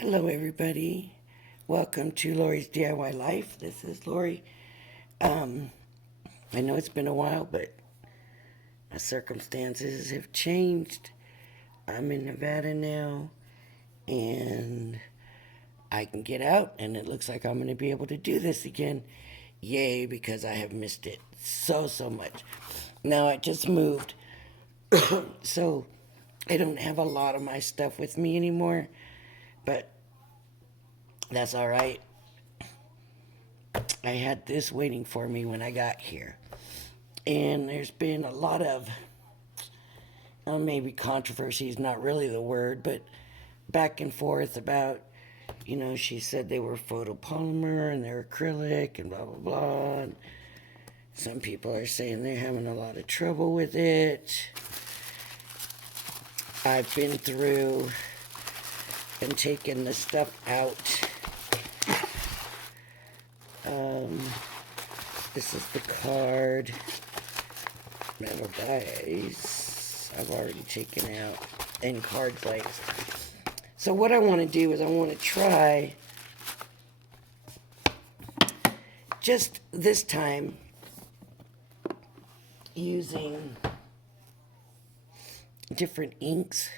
Hello, everybody. Welcome to Lori's DIY Life. This is Lori. I know it's been a while, but my circumstances have changed. I'm in Nevada now, and I can get out, and it looks like I'm going to be able to do this again. Yay, because I have missed it so much. Now, I just moved, so I don't have a lot of my stuff with me anymore, but that's all right. I had this waiting for me when I got here. And there's been a lot of, maybe controversy is not really the word, but back and forth about, she said they were photopolymer and they're acrylic and blah, blah, blah. And some people are saying they're having a lot of trouble with it. I've been through and taken the stuff out. This is the card. Metal dies I've already taken out. And card plates. So what I want to do is I want to try, just this time, using different inks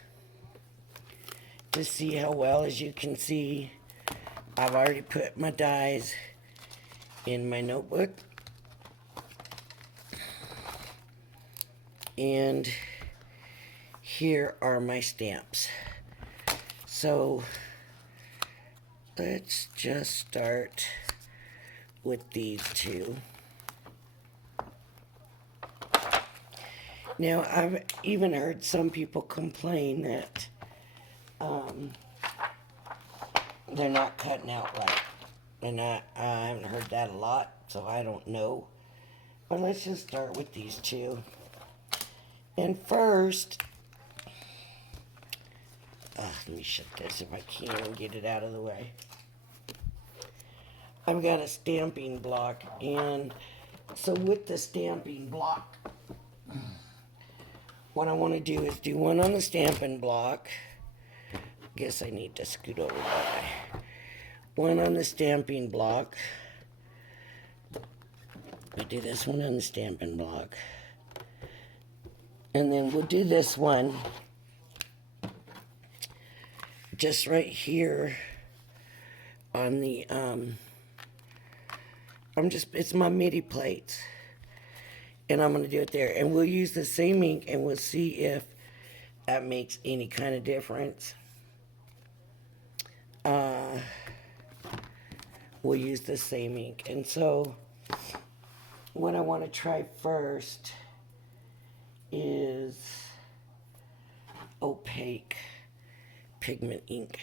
to see how well. As you can see, I've already put my dies in my notebook, and here are my stamps. So let's just start with these two. Now, I've even heard some people complain that they're not cutting out right. And I haven't heard that a lot, so I don't know. But let's just start with these two. And first, let me shut this if I can and get it out of the way. I've got a stamping block, and so with the stamping block, what I want to do is do one on the stamping block. Guess I need to scoot over by. One on the stamping block. We do this one on the stamping block. And then we'll do this one just right here on the, it's my MIDI plates. And I'm going to do it there. And we'll use the same ink, and we'll see if that makes any kind of difference. We'll use the same ink. And so what I want to try first is opaque pigment ink.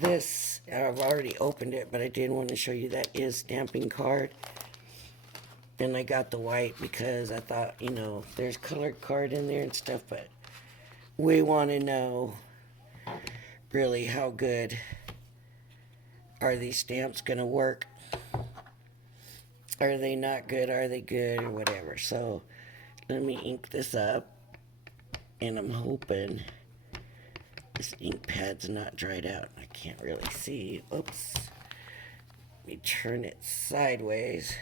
This, I've already opened it, but I did want to show you that is stamping card. And I got the white because I thought, there's colored card in there and stuff, but we want to know really how good are these stamps going to work. Are they not good? Are they good? Or whatever. So let me ink this up. And I'm hoping this ink pad's not dried out. I can't really see. Oops. Let me turn it sideways.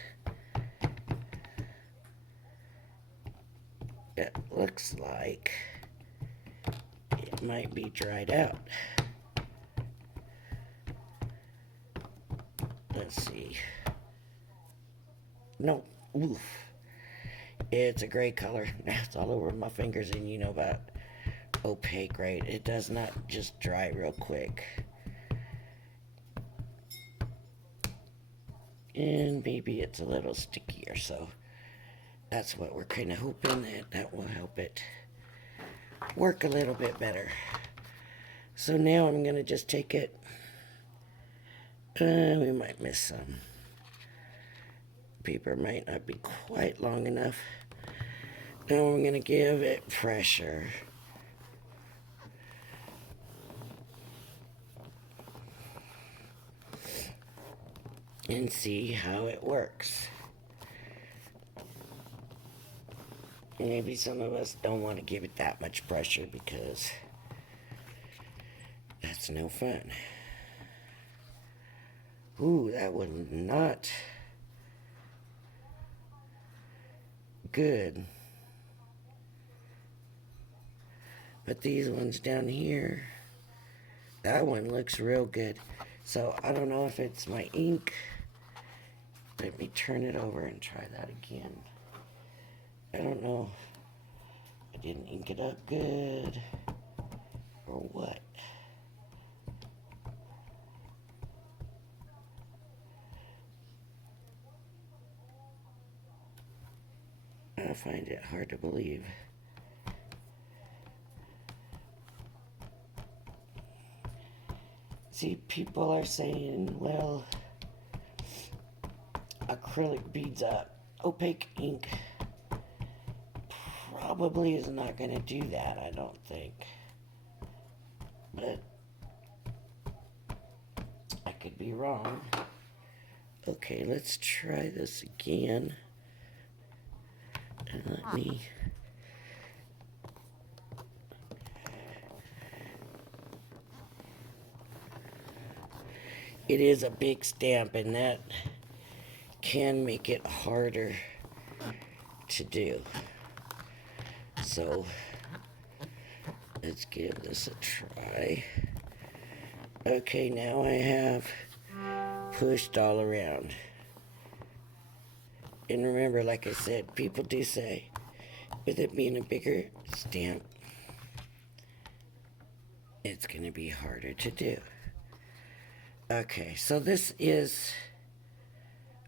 It looks like it might be dried out. Let's see. No. Oof. It's a gray color. It's all over my fingers, and you know about opaque, right? It does not just dry real quick. And maybe it's a little stickier, so that's what we're kind of hoping that will help it work a little bit better. So now I'm going to just take it. We might miss some. Paper might not be quite long enough. Now I'm going to give it pressure. And see how it works. Maybe some of us don't want to give it that much pressure because that's That's no fun. Ooh, that was not good. But these ones down here, that one looks real good. So I don't know if it's my ink. Let me turn it over and try that again. I don't know. I didn't ink it up good or what. I find it hard to believe. See, people are saying, well, acrylic beads up. Opaque ink probably is not going to do that, I don't think. But I could be wrong. Okay, let's try this again. And let me... It is a big stamp, and that can make it harder to do. So let's give this a try. Okay, now I have pushed all around. And remember, like I said, people do say, with it being a bigger stamp, it's going to be harder to do. Okay, so this is,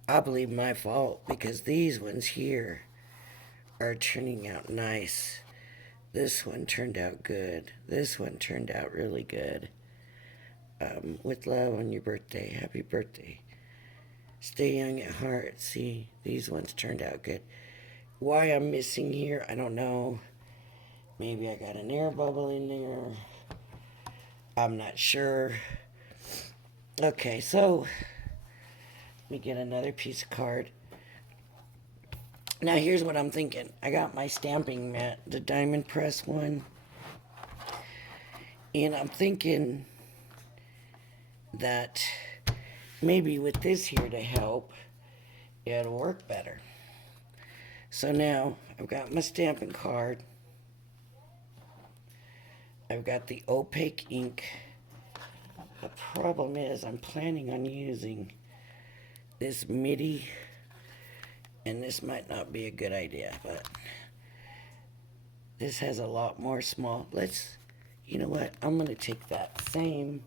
I believe, my fault, because these ones here are turning out nice. This one turned out good. This one turned out really good. With love on your birthday. Happy birthday. Stay young at heart. See, these ones turned out good. Why I'm missing here, I don't know. Maybe I got an air bubble in there. I'm not sure. Okay, so let me get another piece of card. Now here's what I'm thinking. I got my stamping mat, the diamond press one. And I'm thinking that maybe with this here to help, it'll work better. So now I've got my stamping card. I've got the opaque ink. The problem is I'm planning on using this MIDI, and this might not be a good idea, but this has a lot more small. You know what? I'm going to take that same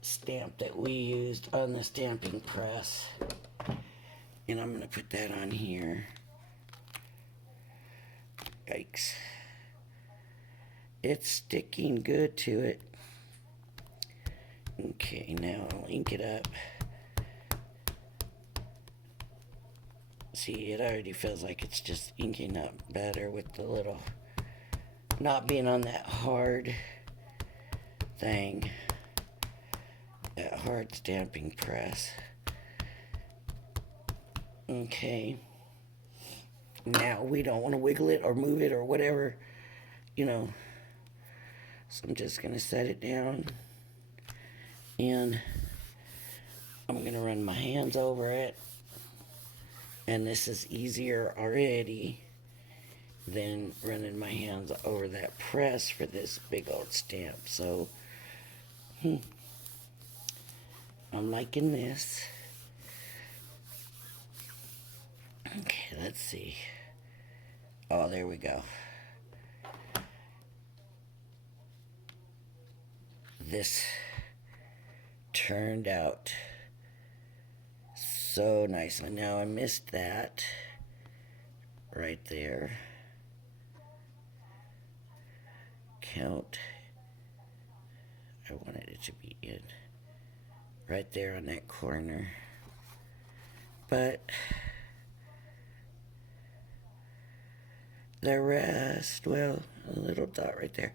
stamp that we used on the stamping press, and I'm going to put that on here. Yikes. It's sticking good to it. Okay, now I'll ink it up. See, it already feels like it's just inking up better with the little, not being on that hard thing, that hard stamping press. Okay. Now we don't want to wiggle it or move it or whatever, you know. So I'm just going to set it down. And I'm going to run my hands over it. And this is easier already than running my hands over that press for this big old stamp. So, I'm liking this. Okay, let's see. Oh, there we go. This turned out so nicely. Now I missed that right there. Count. I wanted it to be in right there on that corner. But the rest, well, a little dot right there.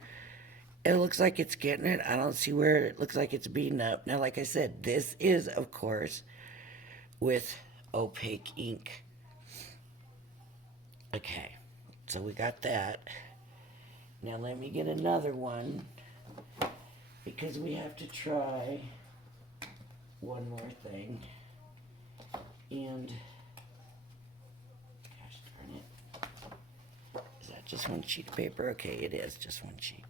It looks like it's getting it. I don't see where it looks like it's beaten up. Now, like I said, this is, of course, with opaque ink. Okay, so we got that. Now let me get another one, because we have to try one more thing. And gosh darn it. Is that just one sheet of paper? Okay, it is just one sheet.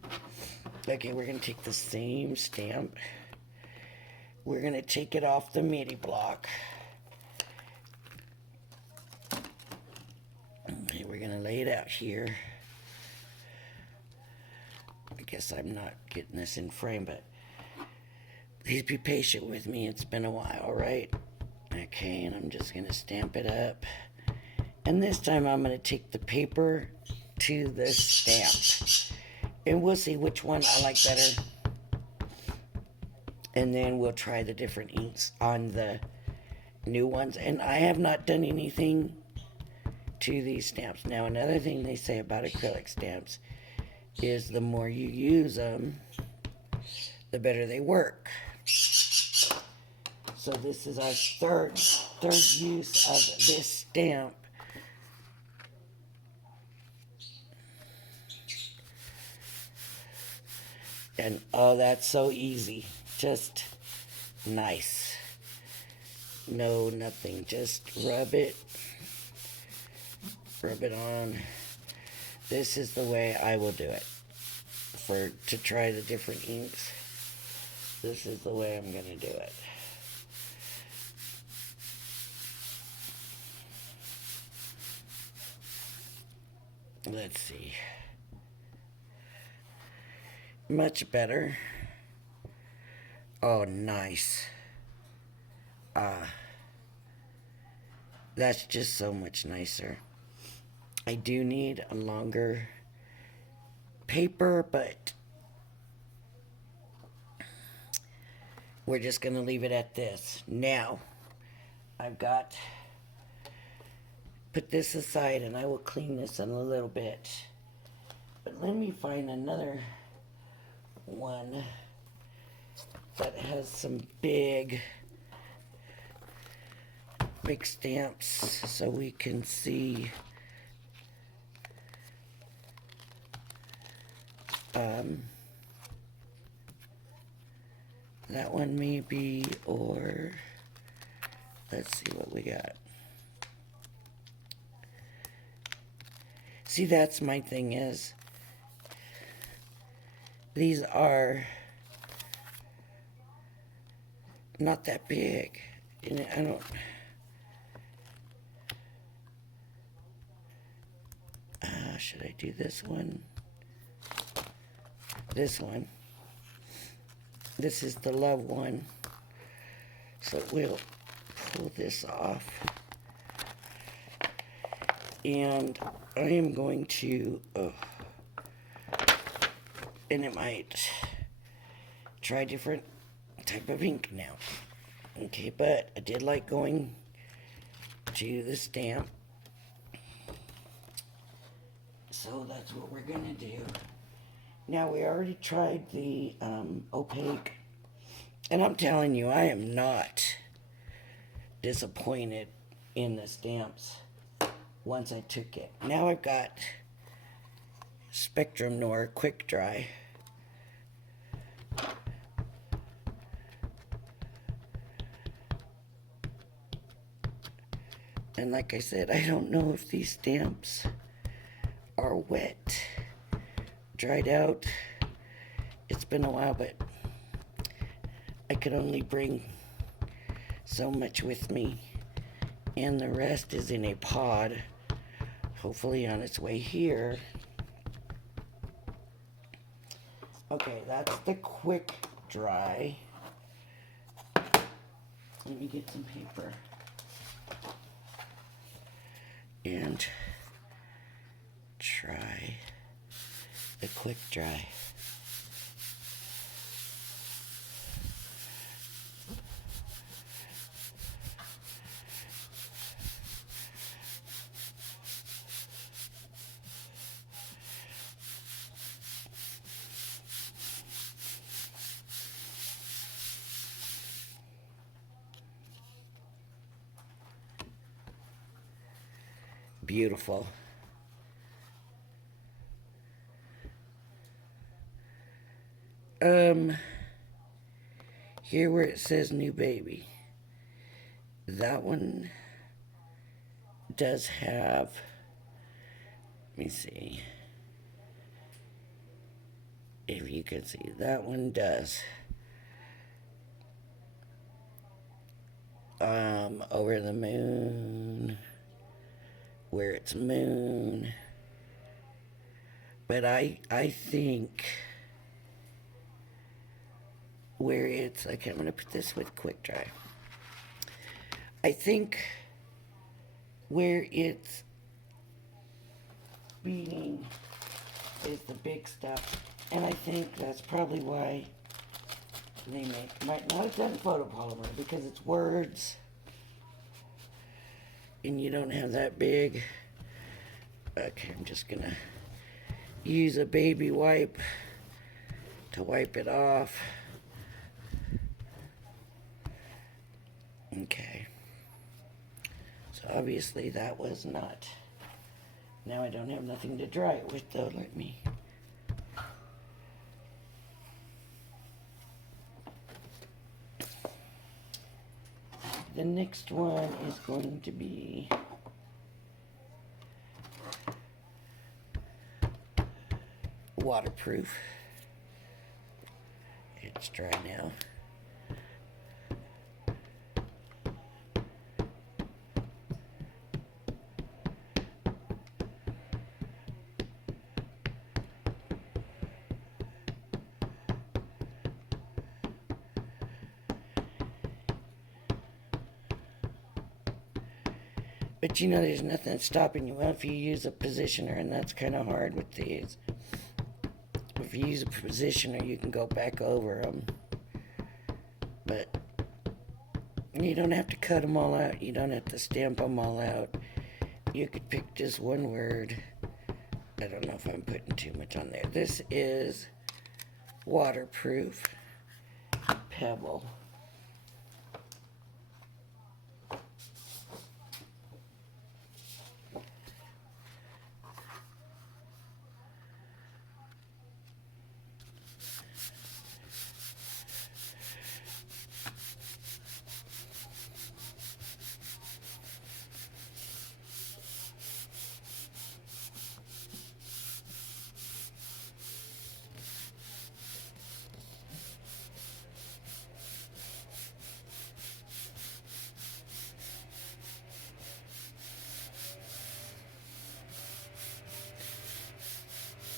Okay, we're going to take the same stamp. We're going to take it off the MIDI block. Okay, we're going to lay it out here. I guess I'm not getting this in frame, but please be patient with me. It's been a while, right? Okay, and I'm just going to stamp it up. And this time I'm going to take the paper to the stamp. And we'll see which one I like better. And then we'll try the different inks on the new ones. And I have not done anything to these stamps. Now, another thing they say about acrylic stamps is the more you use them, the better they work. So this is our third use of this stamp. And oh, that's so easy. Just nice. No, nothing. Just rub it. Rub it on. This is the way I will do it. To try the different inks. This is the way I'm going to do it. Let's see. Much better. Oh, nice. That's just so much nicer. I do need a longer paper, but we're just going to leave it at this. Now, I've got, put this aside and I will clean this in a little bit. But let me find another one that has some big stamps so we can see that one maybe, or let's see what we got. See, that's my thing is, these are not that big. And I don't, should I do this one? This one. This is the love one. So we'll pull this off. And I am going to, and it might try different type of ink now. Okay, but I did like going to the stamp. So that's what we're gonna do. Now, we already tried the opaque, and I'm telling you, I am not disappointed in the stamps once I took it. Now I've got Spectrum Noir Quick Dry. And like I said, I don't know if these stamps are wet, dried out. It's been a while, but I could only bring so much with me, and the rest is in a pod, hopefully on its way here. Okay, that's the quick dry. Let me get some paper and try the quick dry. Beautiful. here where it says new baby, that one does have, let me see if you can see, that one does. Over the moon, where it's moon. But I think where it's, okay, I'm going to put this with quick dry. I think where it's beating is the big stuff. And I think that's probably why they might not have done photopolymer, because it's words and you don't have that big. Okay, I'm just gonna use a baby wipe to wipe it off. Okay, so obviously that was not. Now I don't have nothing to dry it with though. Let me. The next one is going to be waterproof. It's dry now. But you know, there's nothing stopping you. Well, if you use a positioner, and that's kind of hard with these. If you use a positioner, you can go back over them. But you don't have to cut them all out. You don't have to stamp them all out. You could pick just one word. I don't know if I'm putting too much on there. This is waterproof pebble.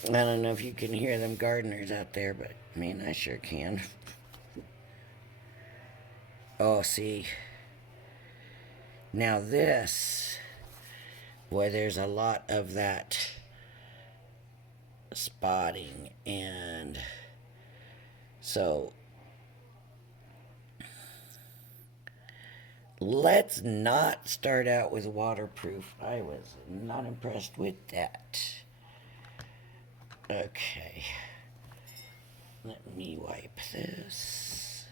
I don't know if you can hear them gardeners out there, but I mean, I sure can. Oh, see. Now this, boy, there's a lot of that spotting, and so let's not start out with waterproof. I was not impressed with that. Okay, let me wipe this.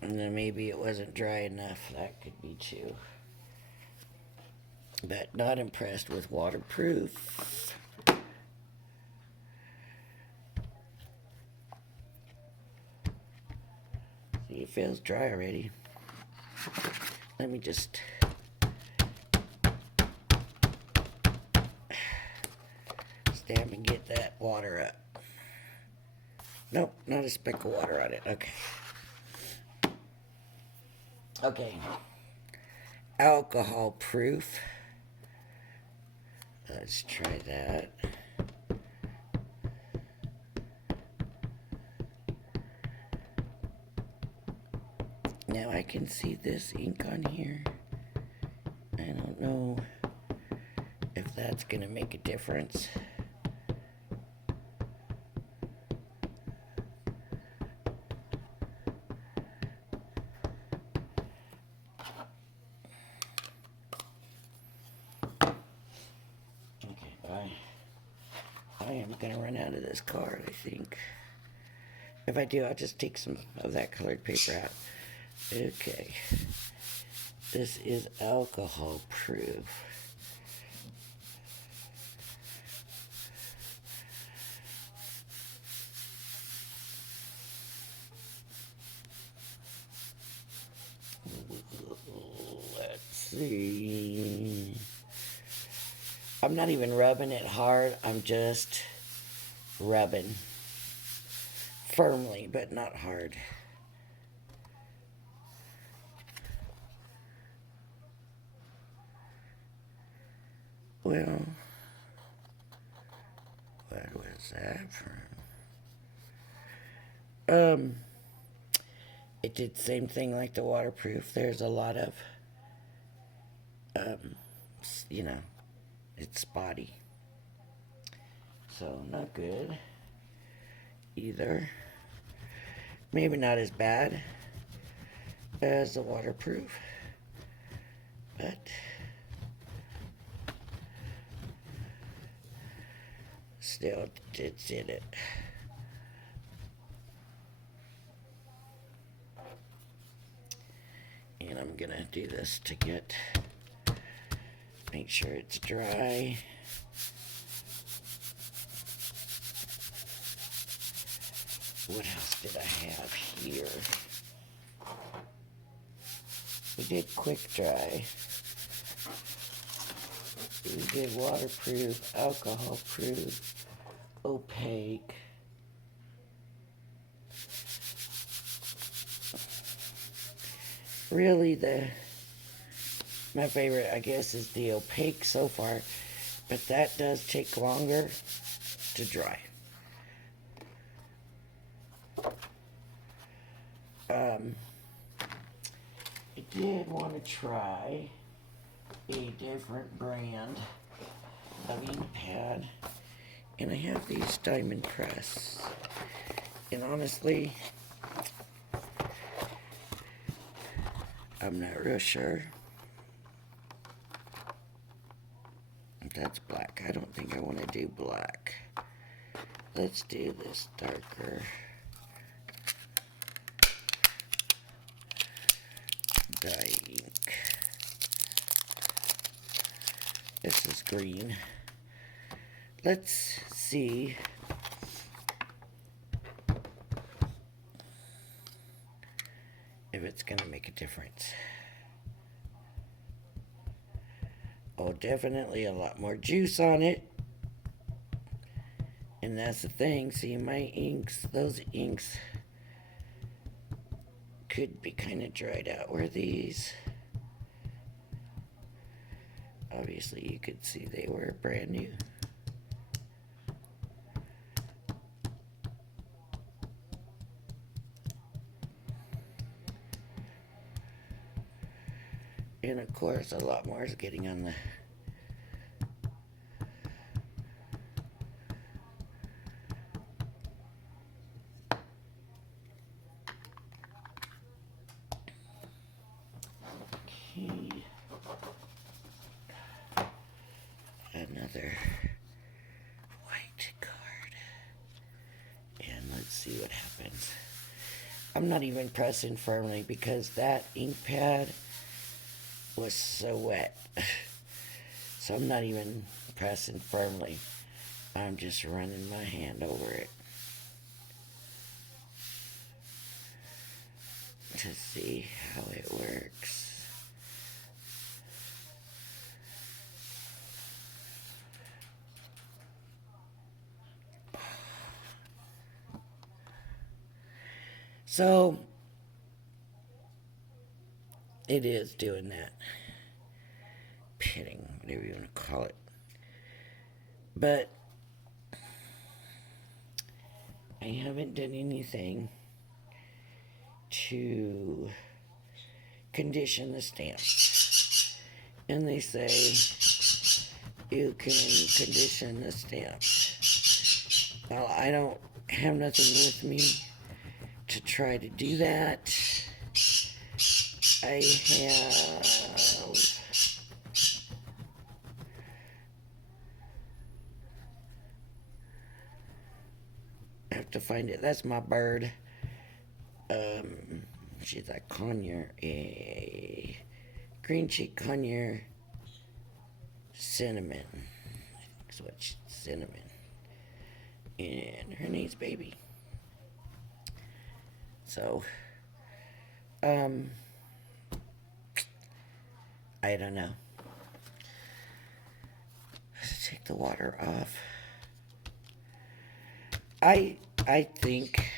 And then maybe it wasn't dry enough. That could be too. But not impressed with waterproof. See, it feels dry already. Let me just stamp and get that water up. Nope, not a speck of water on it. Okay. Okay. Alcohol proof. Let's try that. Now I can see this ink on here. I don't know if that's gonna make a difference. I am gonna run out of this card, I think. If I do, I'll just take some of that colored paper out. Okay. This is alcohol proof. see. I'm not even rubbing it hard. I'm just rubbing firmly, but not hard. Well, what was that from? It did the same thing like the waterproof. There's a lot of, um, you know, it's spotty. So, not good either. Maybe not as bad as the waterproof, but still, it did it. And I'm gonna do this to make sure it's dry. What else did I have here? We did quick dry. We did waterproof, alcohol proof, opaque. Really, my favorite, I guess, is the opaque so far, but that does take longer to dry. I did want to try a different brand of ink pad, and I have these diamond press, and honestly, I'm not real sure. That's black. I don't think I want to do black. Let's do this darker. Dye ink. This is green. Let's see if it's gonna make a difference. Oh, definitely a lot more juice on it. And that's the thing. See, my inks, those inks could be kind of dried out, where these, obviously you could see they were brand new. And of course, a lot more is getting on the another white card. And let's see what happens. I'm not even pressing firmly because that ink pad was so wet. So I'm not even pressing firmly. I'm just running my hand over it to see how it works. So it is doing that. Pitting, whatever you want to call it. But I haven't done anything to condition the stamp. And they say you can condition the stamp. Well, I don't have nothing with me to try to do that. I have to find it. That's my bird. She's a conure, a green cheek conure cinnamon. That's what cinnamon. And her name's Baby. So, I don't know. Let's take the water off. I think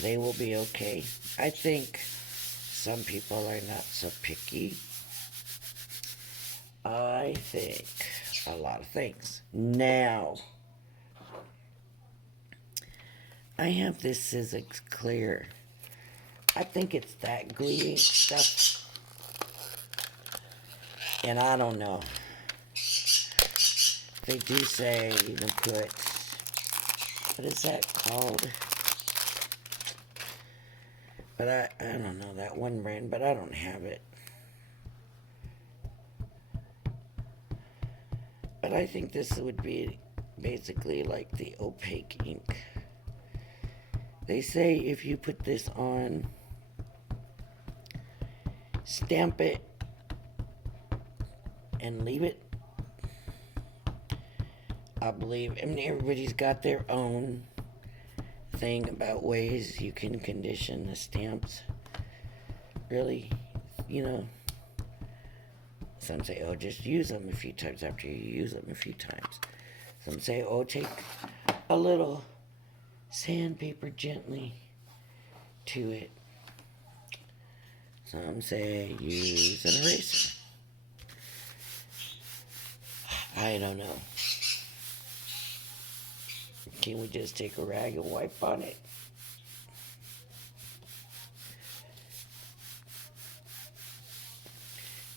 they will be okay. I think some people are not so picky. I think a lot of things. Now, I have this Sizzix Clear. I think it's that glue ink stuff. And I don't know. They do say you can put, what is that called? But I don't know that one brand, but I don't have it. But I think this would be basically like the opaque ink. They say if you put this on, stamp it, and leave it, I believe, I mean, everybody's got their own thing about ways you can condition the stamps. Really, you know, some say, oh, just use them a few times after you use them a few times. Some say, oh, take a little sandpaper gently to it. Some say use an eraser. I don't know. Can we just take a rag and wipe on it?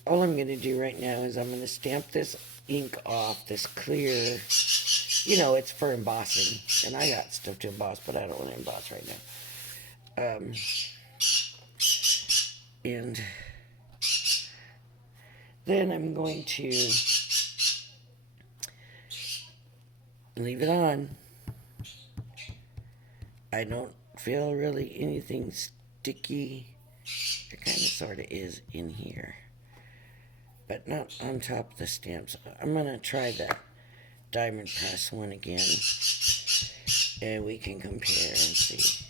All I'm going to do right now is I'm going to stamp this ink off, this clear, you know, it's for embossing. And I got stuff to emboss, but I don't want to emboss right now. And then I'm going to leave it on. I don't feel really anything sticky. It kind of sort of is in here, but not on top of the stamps. I'm going to try that diamond press one again, and we can compare and see.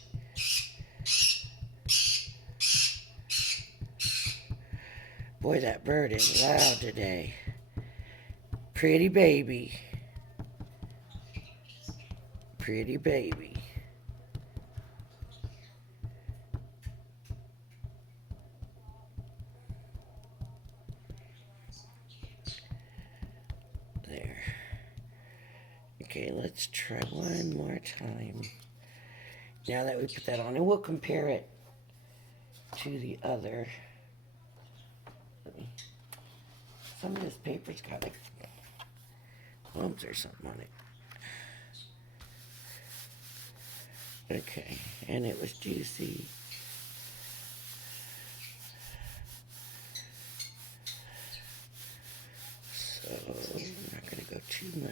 Boy, that bird is loud today. Pretty baby. Pretty baby. There. Okay, let's try one more time. Now that we put that on, and we'll compare it to the other. Some of this paper's got like bumps or something on it. Okay, and it was juicy. So I'm not going to go too much.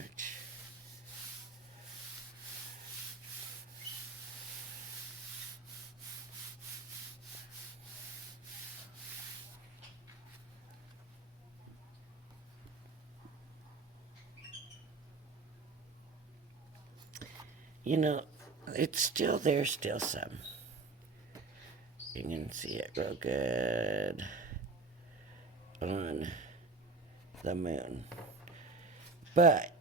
You know, it's still there, still some. You can see it real good on the moon. But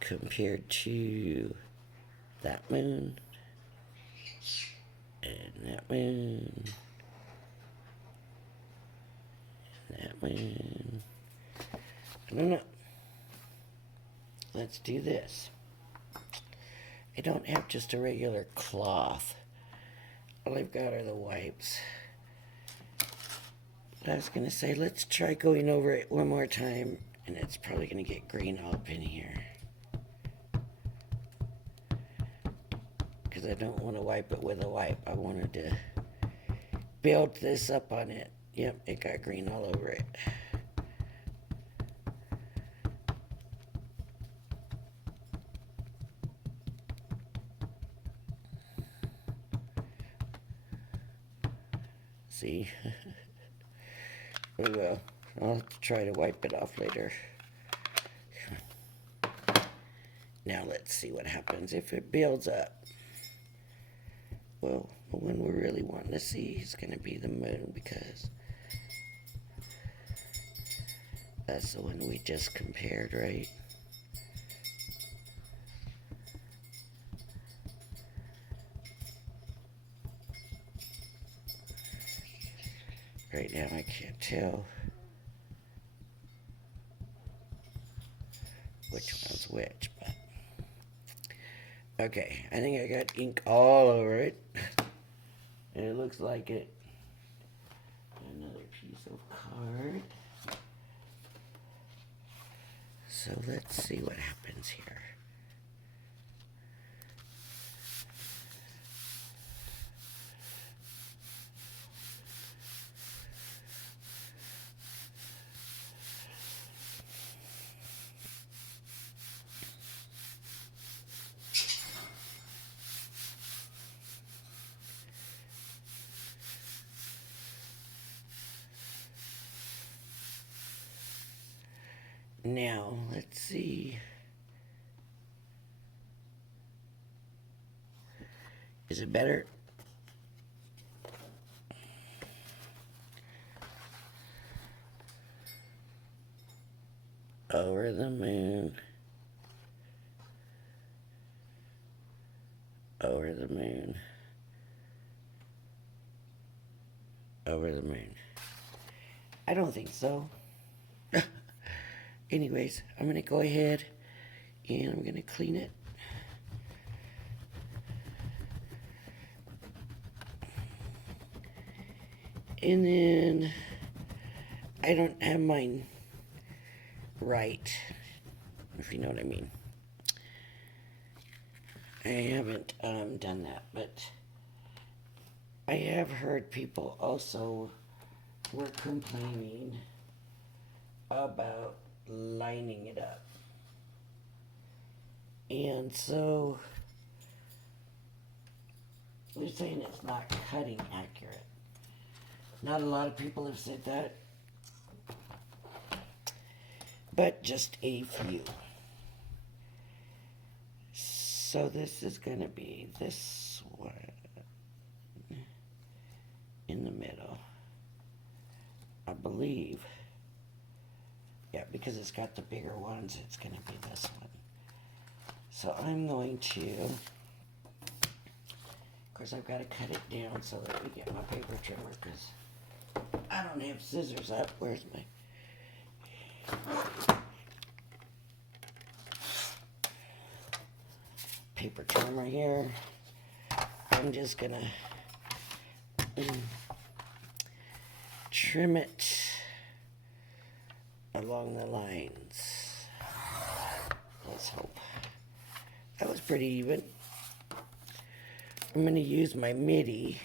compared to that moon and that moon and that moon, I don't know. Let's do this. I don't have just a regular cloth. All I've got are the wipes. But I was going to say, let's try going over it one more time, and it's probably going to get green all up in here. Because I don't want to wipe it with a wipe. I wanted to build this up on it. Yep, it got green all over it. See? Oh well, I'll have to try to wipe it off later. Now let's see what happens if it builds up. well, the one we're really wanting to see is going to be the moon, because that's the one we just compared, right? Right now I can't tell which one's which, but okay, I think I got ink all over it. And it looks like it. Another piece of card. So let's see what happens here. Now, let's see. Is it better? Over the moon. Over the moon. Over the moon. I don't think so. Anyways, I'm going to go ahead and I'm going to clean it. And then I don't have mine right, if you know what I mean. I haven't done that, but I have heard people also were complaining about lining it up. And so they're saying it's not cutting accurate. Not a lot of people have said that, but just a few. So this is going to be this one in the middle, I believe. Yeah, because it's got the bigger ones, it's going to be this one. So I'm going to, of course I've got to cut it down so that we get my paper trimmer, because I don't have scissors up. Where's my... paper trimmer here. I'm just gonna trim it along the lines. Let's hope. That was pretty even. I'm gonna use my MIDI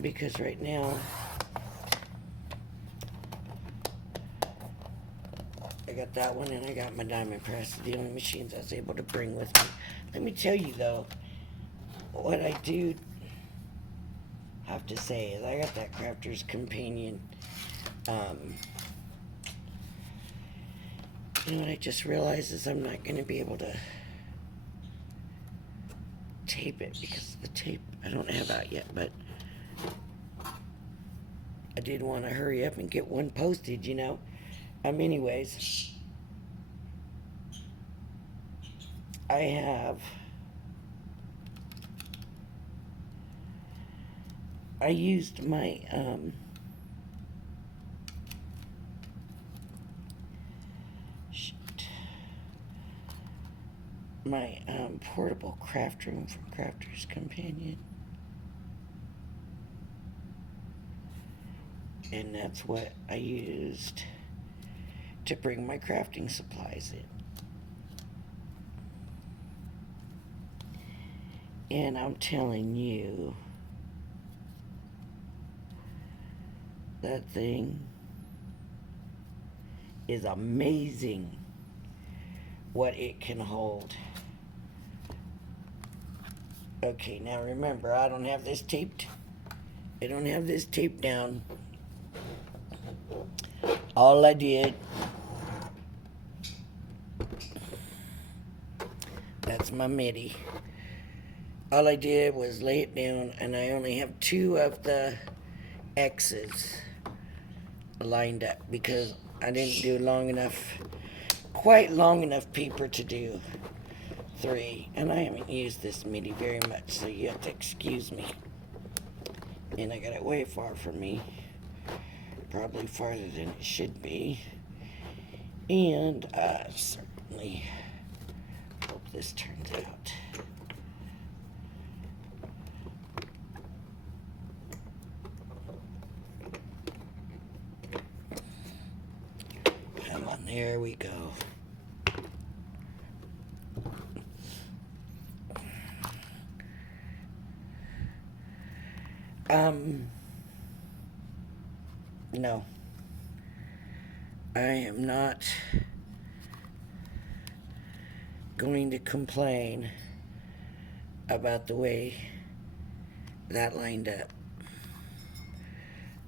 because right now I got that one and I got my diamond press, the only machines I was able to bring with me. Let me tell you though, what I do have to say is I got that Crafter's Companion. You know what I just realized is I'm not going to be able to tape it because the tape I don't have out yet, but I did want to hurry up and get one posted, you know. Anyways, I used my portable craft room from Crafter's Companion. And that's what I used to bring my crafting supplies in. And I'm telling you, that thing is amazing what it can hold. Okay, now remember, I don't have this taped. I don't have this taped down. All I did That's my MIDI. All I did was lay it down, and I only have 2 of the X's lined up because I didn't do quite long enough paper to do 3. And I haven't used this MIDI very much, so you have to excuse me. And I got it way far from me. Probably farther than it should be. And I certainly hope this turns out. Come on, there we go. No. I am not going to complain about the way that lined up.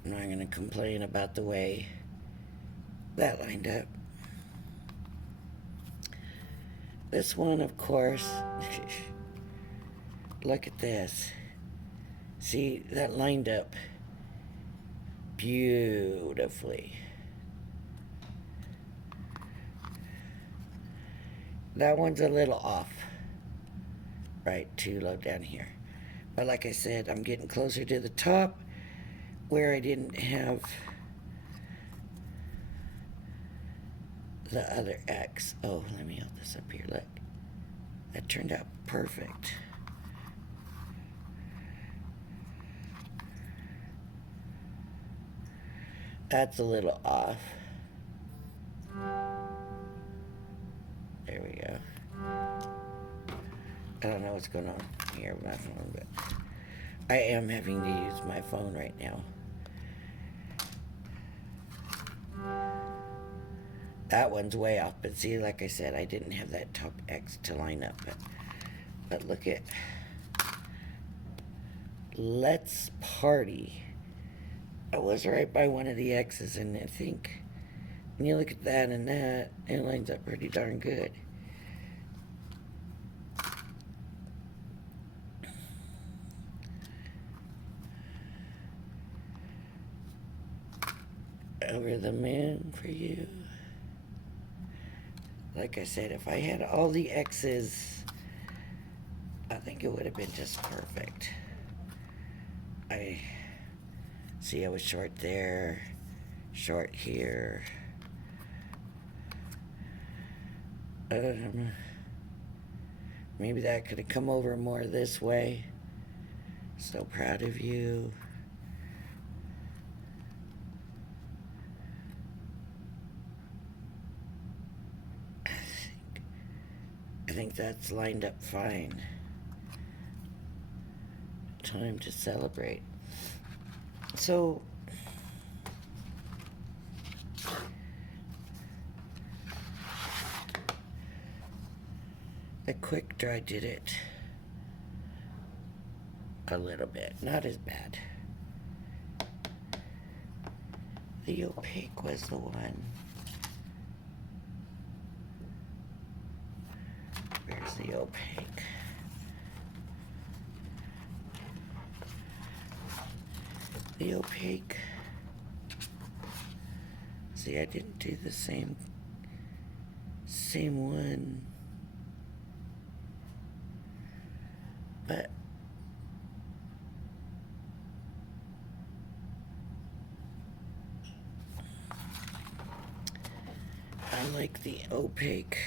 I'm not going to complain about the way that lined up. This one, of course, look at this. See, that lined up beautifully. That one's a little off, right, too low down here. But like I said, I'm getting closer to the top where I didn't have the other X. Oh, let me hold this up here, look. That turned out perfect. That's a little off. There we go. I don't know what's going on here with my phone, but I am having to use my phone right now. That one's way off, but see, like I said, I didn't have that top X to line up. But look at, let's party. I was right by one of the X's, and I think when you look at that and that, it lines up pretty darn good. Over the moon for you. Like I said, if I had all the X's, I think it would have been just perfect. I was short there, short here. Maybe that could have come over more this way. So proud of you. I think that's lined up fine. Time to celebrate. So, the quick dry did it a little bit, not as bad. The opaque was the one. Where's the opaque? The opaque. See, I didn't do the same one. But I like the opaque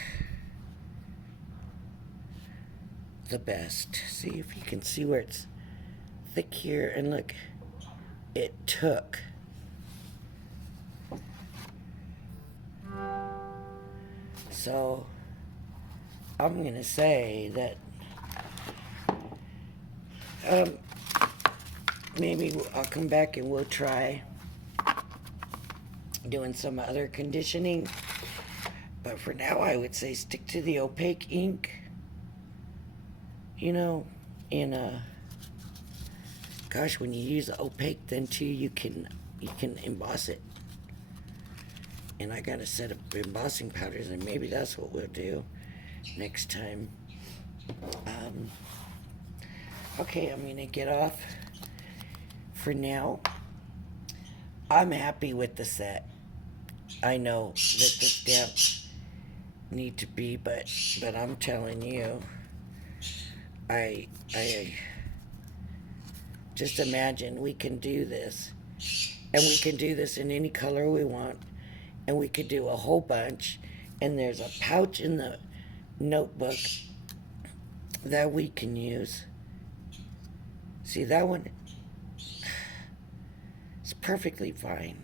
the best. See if you can see where it's thick here, and look, it took. So I'm gonna say that maybe I'll come back and we'll try doing some other conditioning, but for now I would say stick to the opaque ink, you know. And gosh, when you use opaque, then too you can emboss it. And I got a set of embossing powders, and maybe that's what we'll do next time. Okay, I'm gonna get off for now. I'm happy with the set. I know that the stamps need to be, but I'm telling you, I just imagine we can do this, and we can do this in any color we want, and we could do a whole bunch. And there's a pouch in the notebook that we can use. See, that one is perfectly fine.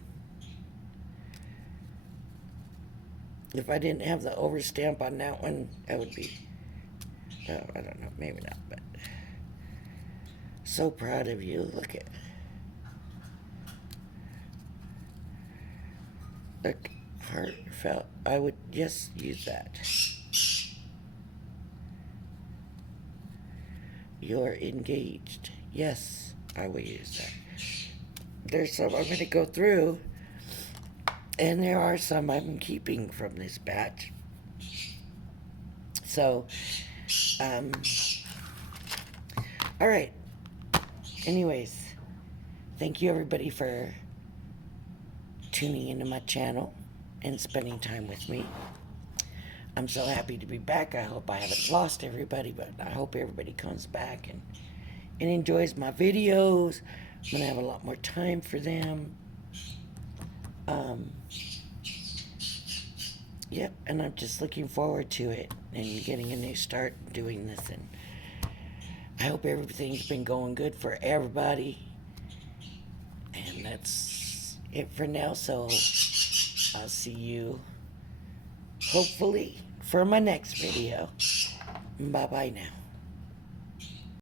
If I didn't have the overstamp on that one, that would be, oh, I don't know, maybe not, but so proud of you. Look, heartfelt. I would just use that. You're engaged. Yes, I will use that. There's some I'm going to go through, and there are some I'm keeping from this batch. So, um, all right. Anyways, thank you everybody for tuning into my channel and spending time with me. I'm so happy to be back. I hope I haven't lost everybody, but I hope everybody comes back and enjoys my videos. I'm going to have a lot more time for them. Yep, and I'm just looking forward to it and getting a new start doing this. And I hope everything's been going good for everybody. And that's it for now. So I'll see you hopefully for my next video. Bye bye now.